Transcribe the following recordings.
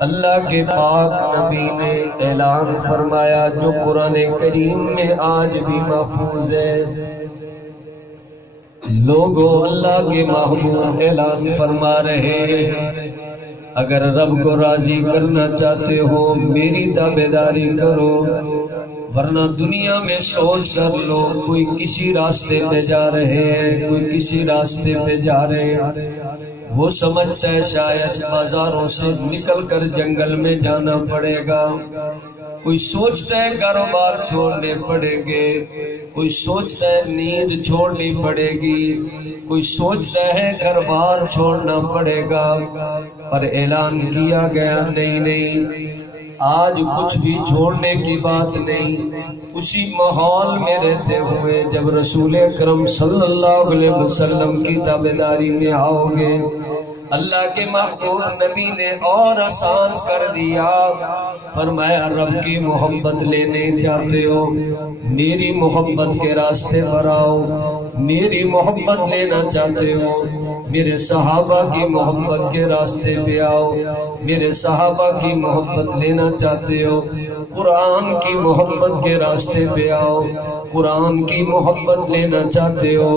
اللہ کے پاک نبی نے اعلان فرمایا جو قرآن کریم میں آج بھی محفوظ ہے۔ لوگوں اللہ کے محبوب اعلان فرما رہے ہیں اگر رب کو راضی کرنا چاہتے ہو میری تابعداری کرو، ورنہ دنیا میں سوچ کر لو کوئی کسی راستے پہ جا رہے ہیں، کوئی کسی راستے پہ جا رہے ہیں، وہ سمجھتا ہے شاید بازاروں سے نکل کر جنگل میں جانا پڑے گا، کوئی سوچتا ہے کاروبار چھوڑنے پڑے گے، کوئی سوچتا ہے نیند چھوڑنی پڑے گی، کوئی سوچتا ہے گھر بار چھوڑنا پڑے گا، پر اعلان کیا گیا نہیں، آج کچھ بھی چھوڑنے کی بات نہیں۔ اسی ماحول میں رہتے ہوئے جب رسول اکرم صلی اللہ علیہ وسلم کی تابعداری میں آؤ گے، اللہ کے محبوب نبی نے اور آسان کر دیا، فرمایا رب کی محبت لینے چاہتے ہو میری محبت کے راستے پر آؤ، میری محبت لینا چاہتے ہو میرے صحابہ کی محبت کے راستے پہ آؤ، میرے صحابہ کی محبت لینا چاہتے ہو قرآن کی محبت کے راستے پہ آؤ، قرآن کی محبت لینا چاہتے ہو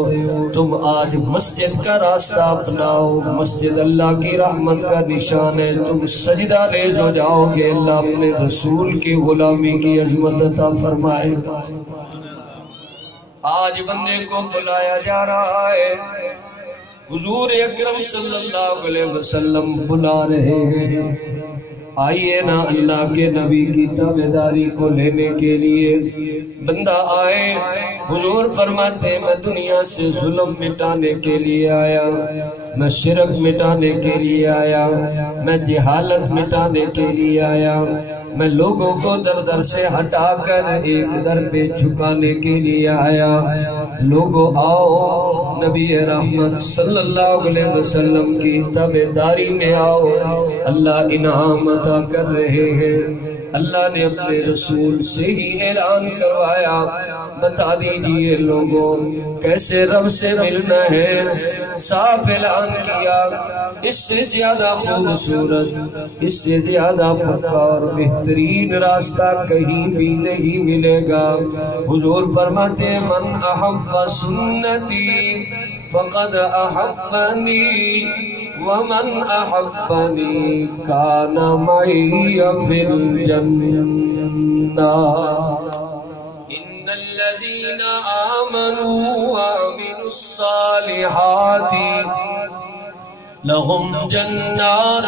تم آج مسجد کا راستہ اپناؤ، مسجد اللہ کی رحمت کا نشان ہے، تم سجدہ ریز ہو جاؤ گے، اللہ اپنے رسول کی غلامی کی عظمت عطا فرمائے گا۔ آج بندے کو بلایا جا رہا ہے، حضور اکرم صلی اللہ علیہ وسلم بلا رہے ہیں، آئیے نا اللہ کے نبی کی تابعداری کو لینے کے لیے۔ بندہ آئے، حضور فرماتے میں دنیا سے ظلم مٹانے کے لیے آیا، میں شرک مٹانے کے لیے آیا، میں جہالت مٹانے کے لیے آیا، میں لوگوں کو در در سے ہٹا کر ایک در پہ جھکانے کے لیے آیا۔ لوگوں آؤ نبی رحمت صلی اللہ علیہ وسلم کی تابعداری میں آؤ، اللہ انعام عطا کر رہے ہیں۔ اللہ نے اپنے رسول سے ہی اعلان کروایا، بتا دیجئے لوگوں کیسے رب سے ملنا ہے، صاف اعلان کیا، اس سے زیادہ خوبصورت، اس سے زیادہ پکا اور بہترین راستہ کہیں بھی نہیں ملے گا۔ حضور فرماتے من احب سنتی فقد احبنی ومن احبنی کان معی فی الجنہ۔ ان الذین آمنوا وعملوا الصالحات لهم جنات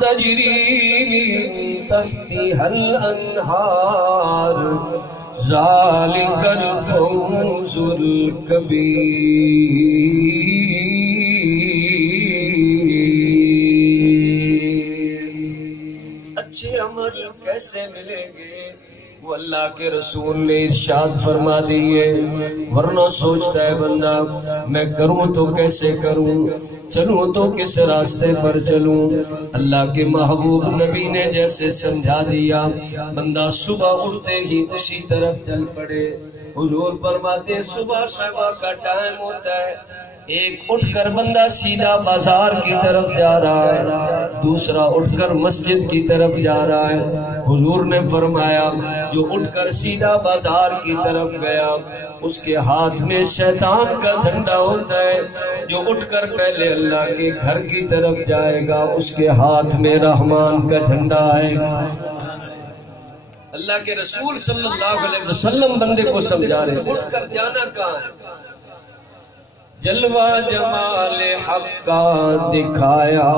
تجری من تحتها الانہار ذالک الفوز الکبیر۔ اچھے عمل کیسے ملیں گے؟ وہ اللہ کے رسول نے ارشاد فرما دیے، ورنہ سوچتا ہے بندہ میں کروں تو کیسے کروں، چلوں تو کس راستے پر چلوں؟ اللہ کے محبوب نبی نے جیسے سمجھا دیا، بندہ صبح اٹھتے ہی اسی طرف چل پڑے۔ حضور فرماتے صبح صبح کا ٹائم ہوتا ہے، ایک اٹھ کر بندہ سیدھا بازار کی طرف جا رہا ہے، دوسرا اٹھ کر مسجد کی طرف جا رہا ہے۔ حضور نے فرمایا جو اٹھ کر سیدھا بازار کی طرف گیا اس کے ہاتھ میں شیطان کا جھنڈا ہوتا ہے، جو اٹھ کر پہلے اللہ کے گھر کی طرف جائے گا اس کے ہاتھ میں رحمان کا جھنڈا آئے گا۔ اللہ کے رسول صلی اللہ علیہ وسلم بندے کو سمجھا رہے اٹھ کر جانا کہاں ہے؟ جلوہ جمال حق کا دکھایا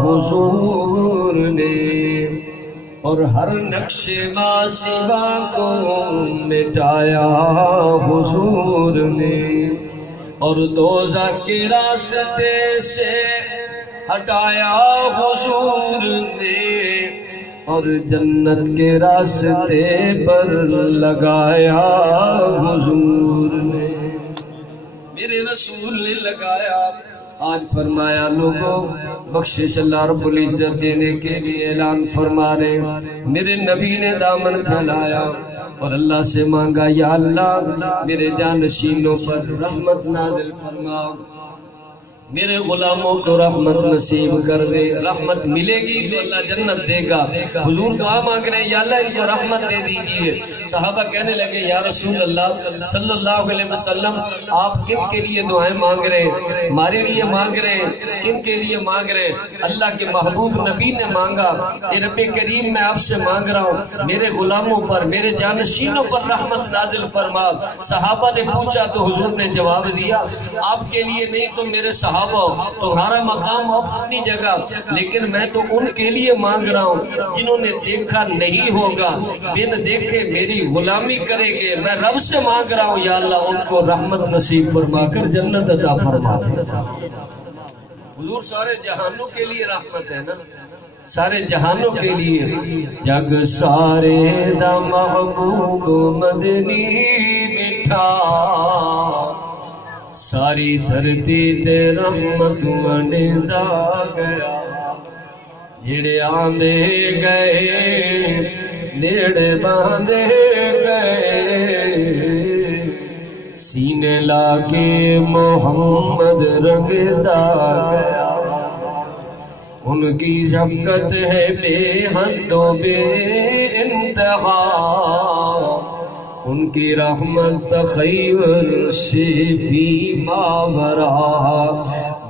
حضور نے، اور ہر نقش ماسوا کو مٹایا حضور نے، اور دوزخ کے راستے سے ہٹایا حضور نے، اور جنت کے راستے پر لگایا حضور نے، میرے رسول نے لگایا۔ آج فرمایا لوگوں بخشش اللہ رب العزت دینے کے لیے اعلان فرما رہے، میرے نبی نے دامن پھیلایا، اور اللہ سے مانگا یا اللہ میرے جانشینوں پر رحمت نازل فرما، میرے غلاموں کو رحمت نصیب کر دے، رحمت ملے گی تو اللہ جنت دے گا۔ حضور دعا مانگ رہے ہیں یا اللہ ان کو رحمت دے دیجئے۔ صحابہ کہنے لگے یا رسول اللہ صلی اللہ علیہ وسلم آپ کن کے لیے دعائیں مانگ رہے ہیں؟ ہمارے لیے مانگ رہے ہیں، کن کے لیے مانگ رہے ہیں؟ اللہ کے محبوب نبی نے مانگا، اے رب کریم میں آپ سے مانگ رہا ہوں میرے غلاموں پر، میرے جانشینوں پر رحمت نازل فرما۔ صحابہ نے پوچھا تو حضور نے جواب دیا آپ کے لیے نہیں تو میرے صحابہ، تمہارا مقام اپنی جگہ، لیکن میں تو ان کے لیے مانگ رہا ہوں جنہوں نے دیکھا نہیں ہوگا، بن دیکھے میری غلامی کریں گے۔ میں رب سے مانگ رہا ہوں یا اللہ ان کو رحمت نصیب فرما کر جنت عطا فرما دے۔ حضور سارے جہانوں کے لیے رحمت ہے نا، سارے جہانوں کے لیے۔ جگ سارے دا محبوب مدنی مٹھا، ساری دھرتی تے رحمت ونڈا گیا، جڑے آندے گئے نیڑے باندھے گئے، سینے لا کے محمد رکھتا گیا، ان کی شفقت ہے بے حد و بے انتہا، ان کی رحمت تخیل سے بھی ماورا،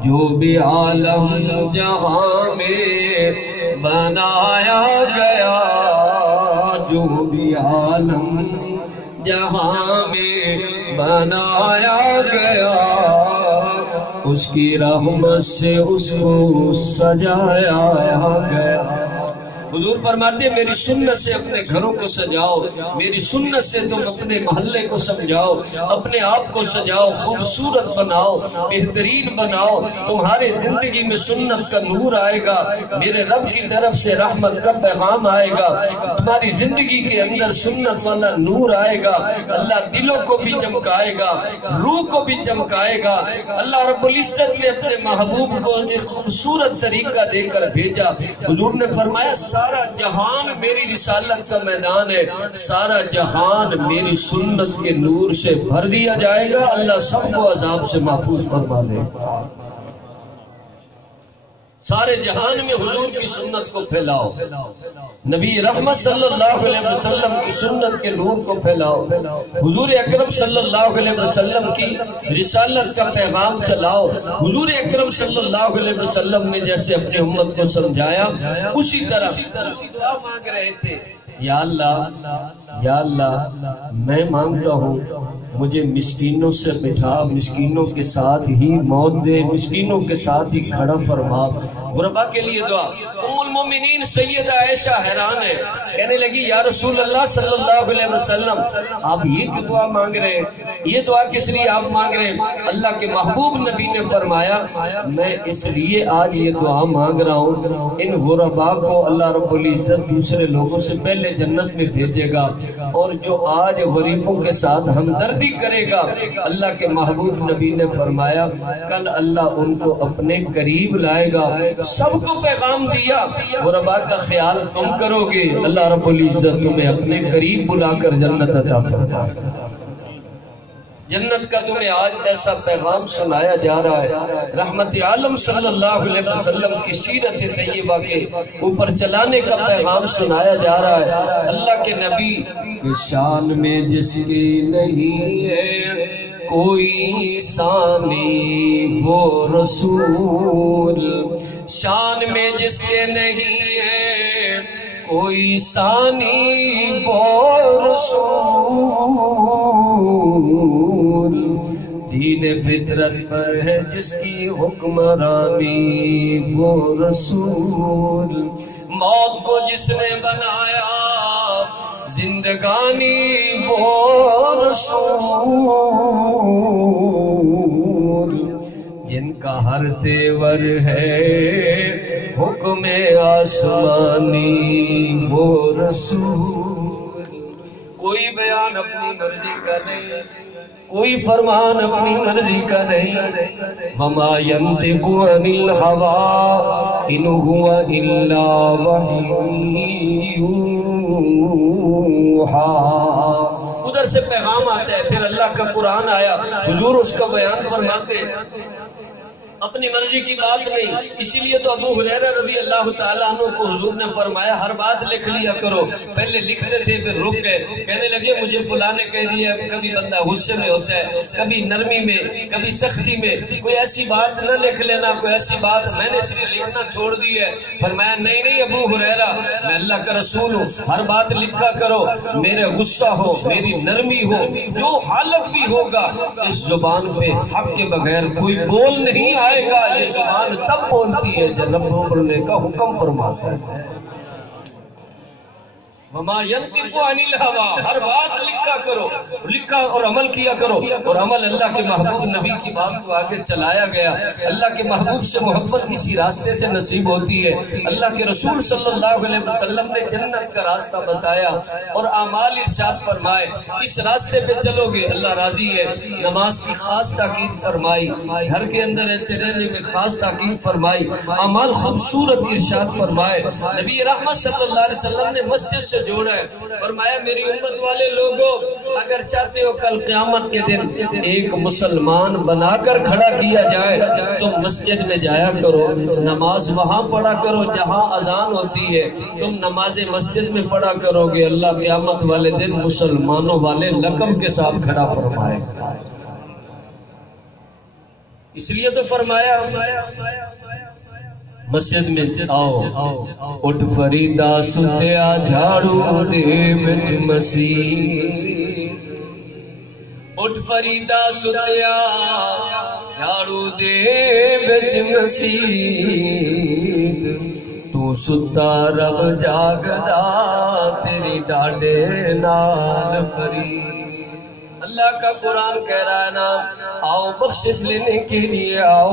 جو بھی عالم جہاں میں بنایا گیا، جو بھی عالم جہاں میں بنایا گیا، اس کی رحمت سے اس کو سجایا گیا۔ حضور فرماتے ہیں میری سنت سے اپنے گھروں کو سجاؤ، میری سنت سے تم اپنے محلے کو سجاؤ، اپنے آپ کو سجاؤ، خوبصورت بناؤ، بہترین بناؤ، تمہاری زندگی میں سنت کا نور آئے گا، میرے رب کی طرف سے رحمت کا پیغام آئے گا، تمہاری زندگی کے اندر سنت والا نور آئے گا، اللہ دلوں کو بھی چمکائے گا، روح کو بھی چمکائے گا۔ اللہ رب العزت نے اپنے محبوب کو ایک خوبصورت طریقہ دے کر بھیجا۔ حضور نے فرمایا سارا جہان میری رسالت کا میدان ہے، سارا جہان میری سنت کے نور سے بھر دیا جائے گا، اللہ سب کو عذاب سے محفوظ فرما دے گا۔ سارے جہان میں حضور کی سنت کو پھیلاؤ، نبی رحمت صلی اللہ علیہ وسلم کی سنت کے نور کو پھیلاؤ، حضور اکرم صلی اللہ علیہ وسلم کی رسالت کا پیغام چلاؤ۔ حضور اکرم صلی اللہ علیہ وسلم نے جیسے اپنے امت کو سمجھایا اسی طرح دعا مانگ رہے تھے، یا اللہ میں مانگتا ہوں مجھے مسکینوں سے بٹھا، مسکینوں کے ساتھ ہی موت دے، مسکینوں کے ساتھ ہی کھڑا فرما۔ غربا کے لیے دعا۔ ام المومنین سیدہ عائشہ حیران ہے، کہنے لگی یا رسول اللہ صلی اللہ علیہ وسلم آپ یہ کی دعا مانگ رہے ہیں، یہ دعا کس لیے آپ مانگ رہے ہیں؟ اللہ کے محبوب نبی نے فرمایا میں اس لیے آج یہ دعا مانگ رہا ہوں، ان غربا کو اللہ رب العزت دوسرے لوگوں سے پہلے جنت میں بھیجے گا، اور جو آج غریبوں کے ساتھ ہمدردی کرے گا، اللہ کے محبوب نبی نے فرمایا کل اللہ ان کو اپنے قریب لائے گا۔ سب کو پیغام دیا غربا کا خیال تم کرو گے، اللہ رب العزت تمہیں اپنے قریب بلا کر جنت عطا فرمائے گا۔ جنت کا تمہیں آج ایسا پیغام سنایا جا رہا ہے، رحمت عالم صلی اللہ علیہ وسلم کی سیرت طیبہ کے اوپر چلانے کا پیغام سنایا جا رہا ہے۔ اللہ کے نبی کی شان میں جس کی نہیں ہے کوئی ثانی وہ رسول، شان میں جس کے نہیں ہے کوئی ثانی وہ رسول، دین فطرت پر ہے جس کی حکمرانی وہ رسول، موت کو جس نے بنایا زندگانی وہ رسول، جن کا ہر تیور ہے حکم آسمانی وہ رسول، کوئی بیان اپنی مرضی کا نہیں، کوئی فرمان اپنی مرضی کا نہیں، وما ينطق عن الهوى ان هو الا وحی یوحی، ادھر سے پیغام آتا ہے، پھر اللہ کا قرآن آیا، حضور اس کا بیان فرماتے ہیں، اپنی مرضی کی بات نہیں۔ اسی لیے تو ابو ہریرہ رضی اللہ تعالیٰ عنہ کو حضور نے فرمایا ہر بات لکھ لیا کرو۔ پہلے لکھتے تھے پھر رک گئے، کہنے لگے مجھے فلاں نے کہہ دیا۔ کبھی بندہ غصے میں ہوتا ہے، کبھی نرمی میں، کبھی سختی میں، کوئی ایسی بات نہ لکھ لینا، کوئی ایسی بات میں نے صرف لکھنا چھوڑ دی ہے۔ فرمایا نہیں نہیں ابو ہریرہ، میں اللہ کا رسول ہوں، ہر بات لکھا کرو، میرے غصہ ہو، میری نرمی ہو، جو حالت بھی ہوگا، اس زبان پہ حق کے بغیر کوئی بول نہیں آئے گا۔ یہ زبان تب بولتی ہے جب رب بولنے کا حکم فرماتا ہے۔ وما ينطق عن الهوى، ہر بات لکھا کرو، لکھا اور عمل کیا کرو، اور عمل اللہ کے محبوب نبی کی بات کو آگے چلایا گیا۔ اللہ کے محبوب سے محبت اسی راستے سے نصیب ہوتی ہے۔ اللہ کے رسول صلی اللہ علیہ وسلم نے جنت کا راستہ بتایا اور اعمال ارشاد فرمائے، اس راستے پہ چلو گے اللہ راضی ہے۔ نماز کی خاص تاکید فرمائی، گھر کے اندر ایسے رہنے میں خاص تاکید فرمائی، اعمال خوبصورت ارشاد فرمائے۔ نبی رحمت صلی اللہ علیہ وسلم نے مسجد سے جوڑا ہے، فرمایا میری امت والے لوگوں اگر چاہتے ہو کل قیامت کے دن ایک مسلمان بنا کر کھڑا کیا جائے تو مسجد میں جایا کرو، نماز وہاں پڑھا کرو جہاں اذان ہوتی ہے، تم نماز مسجد میں پڑھا کرو گے، اللہ قیامت والے دن مسلمانوں والے لقب کے ساتھ کھڑا فرمائے گا۔ اس لیے تو فرمایا مسجد میں آؤ، اٹھ فریدا ستیا جھاڑو دے وچ مسیح، اٹھ فریدا ستیا جھاڑو دے وچ مسیح، تو ستا رب جاگدا تیری ڈاڈے نال پری۔ اللہ کا قرآن کہہ رہا ہے نا، آؤ بخشش لینے کے لیے آؤ،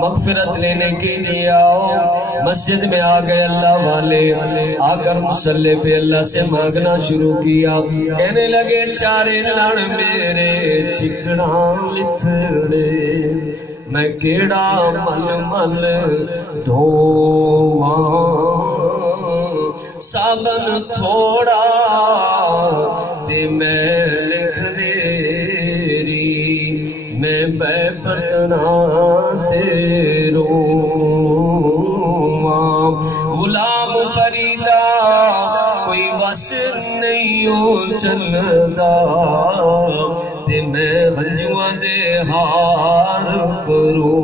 مغفرت لینے کے لیے آؤ۔ مسجد میں آ گئے اللہ والے، آ کر مصلی پہ اللہ سے مانگنا شروع کیا، کہنے لگے چارے لڑ میرے چکنا لتھڑے، میں کیڑا مل مل دھواں، سابن تھوڑا تے میں لکھ دیری، میں بے پتنا تیروں غلام فریدا کوئی وس نہیں ہو چلدا، تے میں ہنجواں دے ہار کروں۔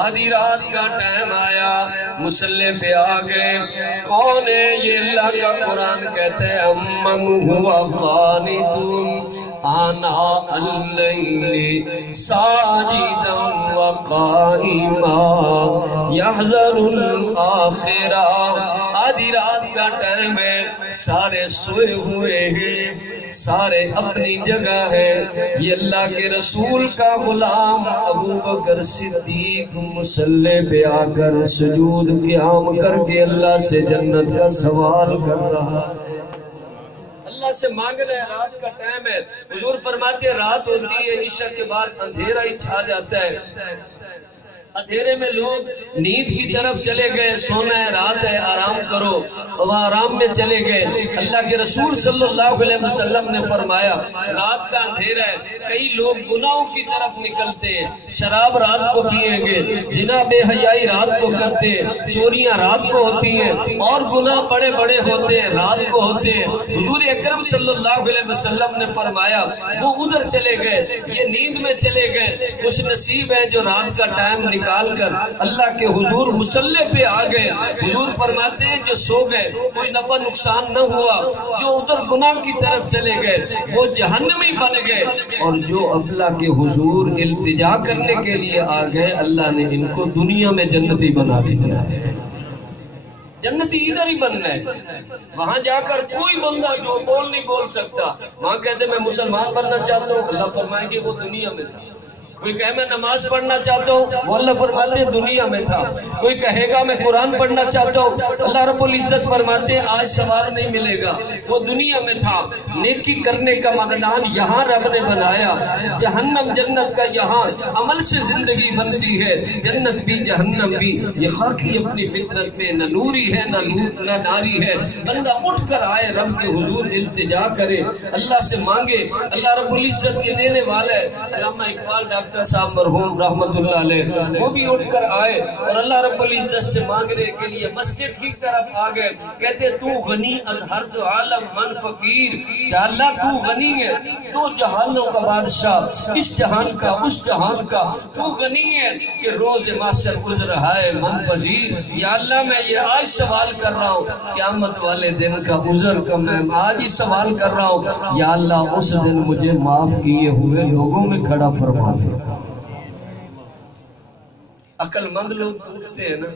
آدھی رات کا ٹائم آیا، مصلی پہ آ گئے، کون ہے یہ؟ اللہ کا قرآن کہتے ہیں امن ہوا قانتون آناء اللیل ساجدا وقائما یحذر الآخرہ۔ آدھی رات کا ٹائم ہے، سارے سوئے ہوئے ہیں، سارے اپنی جگہ ہے۔ یہ اللہ کے رسول کا غلام ابو بکر صدیق مصلی پہ آ کر سجود قیام کر کے اللہ سے جنت کا سوال کر رہا ہے، اللہ سے مانگ رہے ہیں۔ رات کا ٹائم ہے، حضور فرماتے ہیں رات ہوتی ہے، عشاء کے بعد اندھیرا ہی چھا جاتا ہے، اندھیرے میں لوگ نیند کی طرف چلے گئے، سونا ہے، رات ہے، آرام کرو، وہ آرام میں چلے گئے۔ اللہ کے رسول صلی اللہ علیہ وسلم نے فرمایا رات کا اندھیرا ہے، کئی لوگ گناہوں کی طرف نکلتے ہیں، شراب رات کو پیئیں گے، زنا بے حیائی رات کو کرتے ہیں، چوریاں رات کو ہوتی ہیں، اور گناہ بڑے بڑے ہوتے ہیں رات کو ہوتے ہیں۔ حضور اکرم صلی اللہ علیہ وسلم نے فرمایا وہ ادھر چلے گئے، یہ نیند میں چلے گئے، خوش نصیب ہے جو رات کا ٹائم نکال کر اللہ کے حضور مصلی پہ آ گئے۔ حضور فرماتے ہیں جو سو گئے کوئی نفع نقصان نہ ہوا، جو ادھر گناہ کی طرف چلے گئے وہ جہنمی بن گئے، اور جو اللہ کے حضور التجا کرنے کے لیے آ گئے اللہ نے ان کو دنیا میں جنتی بنا دیا ہے۔ جنتی ادھر ہی بننا ہے، وہاں جا کر کوئی بندہ جو نہیں بول سکتا، وہاں کہتے میں مسلمان بننا چاہتا ہوں، اللہ فرمائیں گے وہ دنیا میں تھا، کوئی کہے میں نماز پڑھنا چاہتا ہوں، وہ اللہ فرماتے ہیں دنیا میں تھا. کوئی کہے گا میں قرآن پڑھنا چاہتا ہوں، اللہ رب العزت فرماتے ہیں آج ثواب نہیں ملے گا، وہ دنیا میں تھا. نیکی کرنے کا میدان یہاں رب نے بنایا، جہنم جنت کا یہاں. عمل سے زندگی بنتی ہے، جنت بھی جہنم بھی. یہ خاکی اپنی فطرت پہ نہ نوری ہے نہ ناری ہے. بندہ اٹھ کر آئے رب کے حضور التجا کرے، اللہ سے مانگے. اللہ رب العزت کے دینے والا ہے. علامہ اقبال ڈاکٹر صاحب مرحوم رحمت اللہ علیہ وہ بھی اٹھ کر آئے اور اللہ رب العزت سے مانگنے کے لیے مسجد کی طرف آ گئے. کہتے تو غنی از ہر دو عالم من فقیر. یا اللہ تو غنی ہے، تو جہانوں کا بادشاہ، اس جہان کا اس جہان کا. تو غنی ہے کہ روز معاشر عذر ہے من پذیر. یا اللہ میں یہ آج سوال کر رہا ہوں، قیامت والے دن کا عذر کا میں آج ہی سوال کر رہا ہوں. یا اللہ اس دن مجھے معاف کیے ہوئے لوگوں میں کھڑا فرما دے. عقل مند لوگ اٹھتے ہیں نا،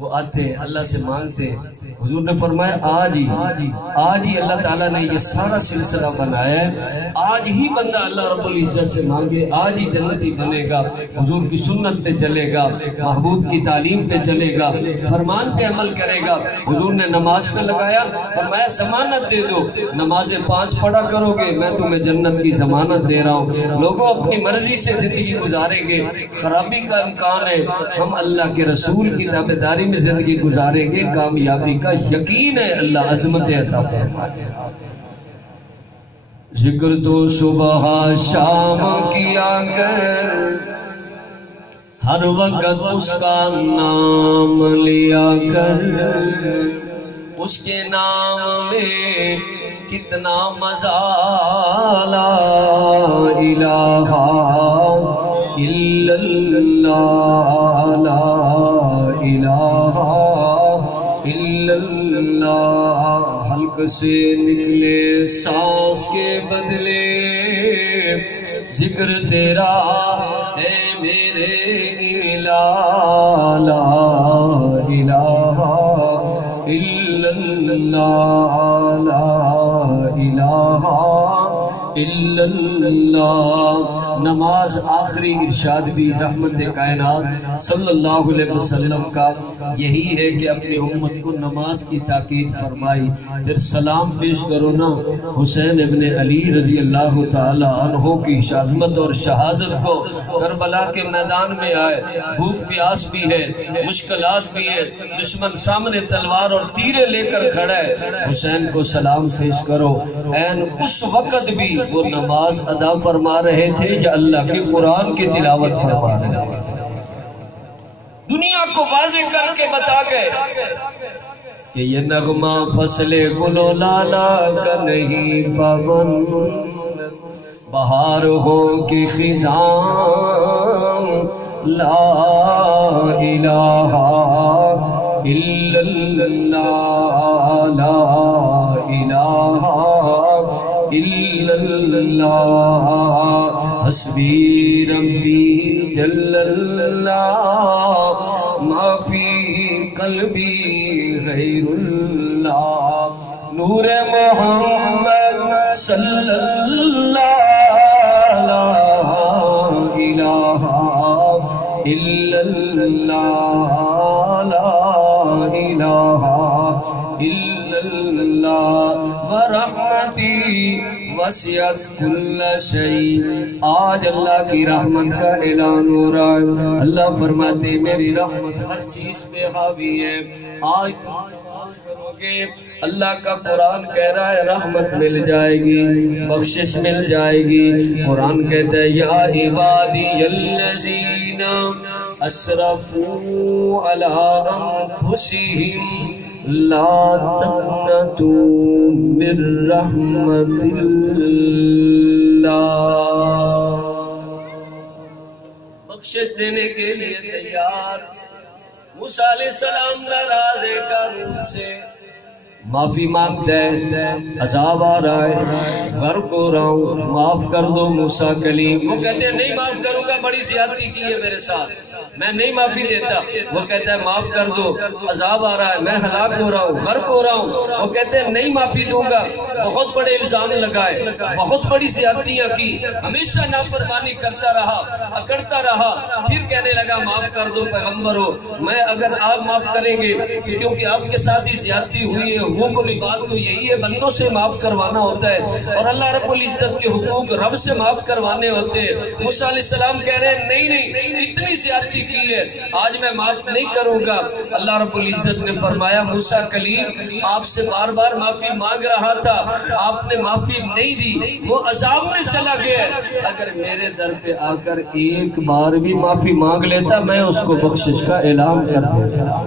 وہ آتے ہیں اللہ سے مانگتے ہیں. حضور نے فرمایا آج ہی اللہ تعالیٰ نے یہ سارا سلسلہ بنایا ہے. آج ہی بندہ اللہ رب العزت سے مانگے، آج ہی جنتی بنے گا، حضور کی سنت پہ چلے گا، محبوب کی تعلیم پہ چلے گا، فرمان پہ عمل کرے گا. حضور نے نماز پہ لگایا، فرمایا ضمانت دے دو، نمازیں 5 پڑھا کرو گے میں تمہیں جنت کی ضمانت دے رہا ہوں. لوگوں اپنی مرضی سے زندگی گزاریں گے، خرابی کا امکان ہے. ہم اللہ کے رسول کی تابعداری میں زندگی گزاریں گے، کامیابی کا یقین ہے. اللہ عظمت عطا فرمائے. ذکر تو صبح شام کیا کر، ہر وقت اس کا نام لیا کر. اس کے نام میں کتنا مزہ، لا الہ الا اللہ، لا الہ الا اللہ. حلق سے نکلے سانس کے بدلے ذکر تیرا ہے میرے الہ، لا الہ الا اللہ، لا الہ الا اللہ. نماز آخری ارشاد بھی رحمت کائنات صلی اللہ علیہ وسلم کا یہی ہے کہ اپنی امت کو نماز کی تاکید فرمائی. پھر سلام پیش کرو نا حسین ابن علی رضی اللہ تعالی عنہ کی عظمت اور شہادت کو. کربلا کے میدان میں آئے، بھوک پیاس بھی ہے، مشکلات بھی ہے، دشمن سامنے تلوار اور تیرے لے کر کھڑا ہے. حسین کو سلام پیش کرو. این اس وقت بھی وہ نماز ادا فرما رہے تھے یا اللہ کے قرآن کی تلاوت فرما رہے تھے. دنیا کو واضح کر کے بتا گئے کہ یہ نغمہ فصل گل و لالا کا نہیں، پابند بہار ہو کی خزاں، لا الہ الا اللہ، لا الہ الا اللہ. حسبی ربی جل اللہ، ما فی قلبی غیر اللہ. نور محمد صلی اللہ، لا الہ الا اللہ، لا الہ الا اللہ. ورحمتی وسعت کل شیء. آج اللہ کی رحمت کا اعلان ہو رہا ہے. اللہ فرماتے میری رحمت ہر چیز پہ حاوی ہے. آج کرو گے، اللہ کا قرآن کہہ رہا ہے رحمت مل جائے گی، بخشش مل جائے گی. قرآن کہتا ہے یا عبادی الذین اسرفوا علی انفسہم لا تقنطوا من رحمت اللہ. بخشش دینے کے لیے تیار. موسیٰ علیہ السلام ناراض ہے قارون سے، معافی مانگتا ہے، عذاب آ رہا ہے. غرق ہو رہا ہوں، معاف کر دو موسیٰ کلیم۔ وہ کہتے ہیں نہیں معاف کروں گا، بڑی زیادتی کی ہے میرے ساتھ، میں نہیں معافی دیتا۔ وہ کہتا ہے معاف کر دو، عذاب آ رہا ہے، میں ہلاک ہو رہا ہوں، غرق ہو رہا ہوں۔ وہ کہتے ہیں نہیں معافی دوں گا، بہت بڑے الزام لگائے، بہت بڑی زیادتیاں کی، ہمیشہ نافرمانی کرتا رہا، اکڑتا رہا۔ پھر کہنے لگا معاف کر دو پیغمبر ہو، میں اگر آپ معاف کریں گے کیونکہ آپ کے ساتھ ہی زیادتی ہوئی ہے، حقوق العباد تو یہی ہے، بندوں سے معاف کروانا ہوتا ہے، اور اللہ رب العزت کے حقوق رب سے معاف کروانے ہوتے ہیں۔ موسیٰ علیہ السلام کہہ رہے ہیں نہیں، اتنی زیادتی کی ہے، آج میں معاف نہیں کروں گا۔ اللہ رب العزت نے فرمایا موسیٰ کلیم آپ سے بار بار معافی مانگ رہا تھا، آپ نے معافی نہیں دی، وہ عذاب میں چلا گیا۔ اگر میرے در پہ آ کر ایک بار بھی معافی مانگ لیتا میں اس کو بخشش کا اعلان کر دیتا۔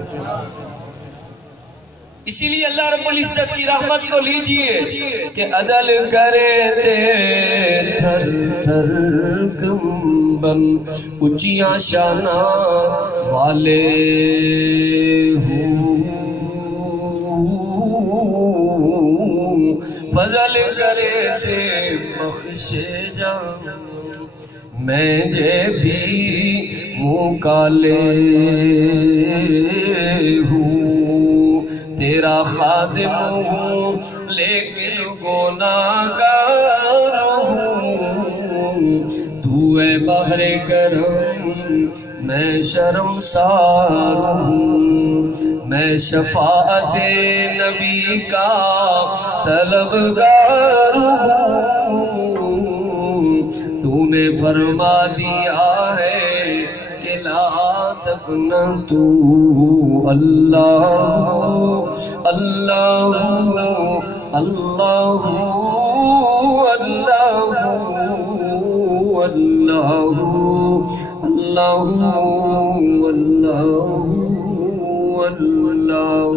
اسی لیے اللہ رب العزت کی رحمت کو لیجئے کہ عدل کرے تے تھر تھر کمبن اونچیاں شانہ والے ہوں، فضل کرے تے بخشے جان میں جے بھی منہ کالے ہوں، تیرا خادم ہوں لیکن گناہگار ہوں، تو اے بحر کرم میں شرمسار ہوں، میں شفاعت نبی کا طلبگار ہوں، تو نے فرما دیا ہے کہ لا تقنطوا، اللہ اللہ اللہ اللہ اللہ اللہ اللہ اللہ